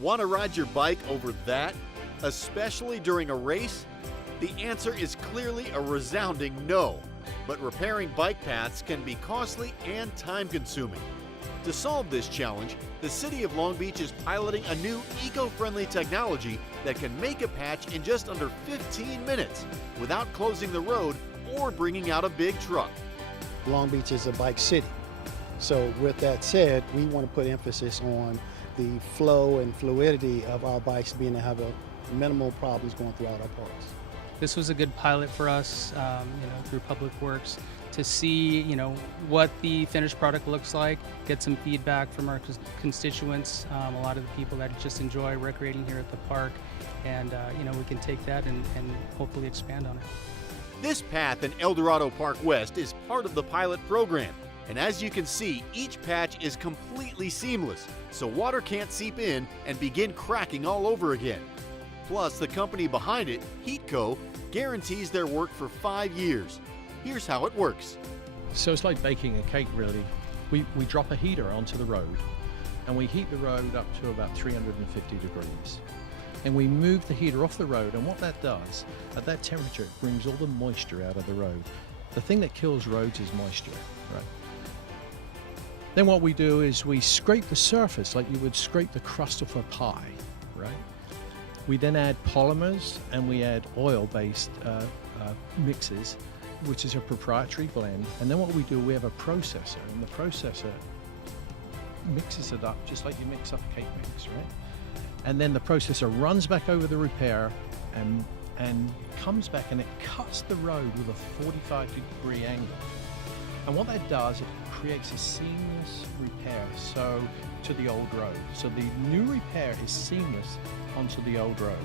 Want to ride your bike over that, especially during a race? The answer is clearly a resounding no, but repairing bike paths can be costly and time-consuming. To solve this challenge, the City of Long Beach is piloting a new eco-friendly technology that can make a patch in just under 15 minutes without closing the road or bringing out a big truck. Long Beach is a bike city. So with that said, we want to put emphasis on the flow and fluidity of our bikes being to have a minimal problems going throughout our parks. This was a good pilot for us, through Public Works to see, what the finished product looks like, get some feedback from our constituents, a lot of the people that just enjoy recreating here at the park, and we can take that and hopefully expand on it. This path in El Dorado Park West is part of the pilot program, and as you can see, each patch is completely seamless, so water can't seep in and begin cracking all over again. Plus, the company behind it, Heatco, guarantees their work for 5 years. Here's how it works. So it's like baking a cake, really. We drop a heater onto the road, and we heat the road up to about 350 degrees. And we move the heater off the road, and what that does, at that temperature, it brings all the moisture out of the road. The thing that kills roads is moisture, right? Then what we do is we scrape the surface like you would scrape the crust off a pie, right? We then add polymers and we add oil-based mixes, which is a proprietary blend. And then what we do, we have a processor, and the processor mixes it up just like you mix up a cake mix, right? And then the processor runs back over the repair and comes back, and it cuts the road with a 45-degree angle. And what that does, it creates a seamless repair to the old road. So the new repair is seamless onto the old road.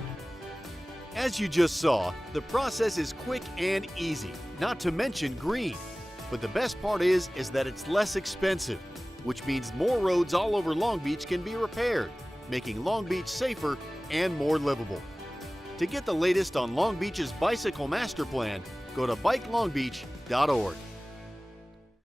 As you just saw, the process is quick and easy, not to mention green. But the best part is that it's less expensive, which means more roads all over Long Beach can be repaired, making Long Beach safer and more livable. To get the latest on Long Beach's bicycle master plan, go to bikelongbeach.org.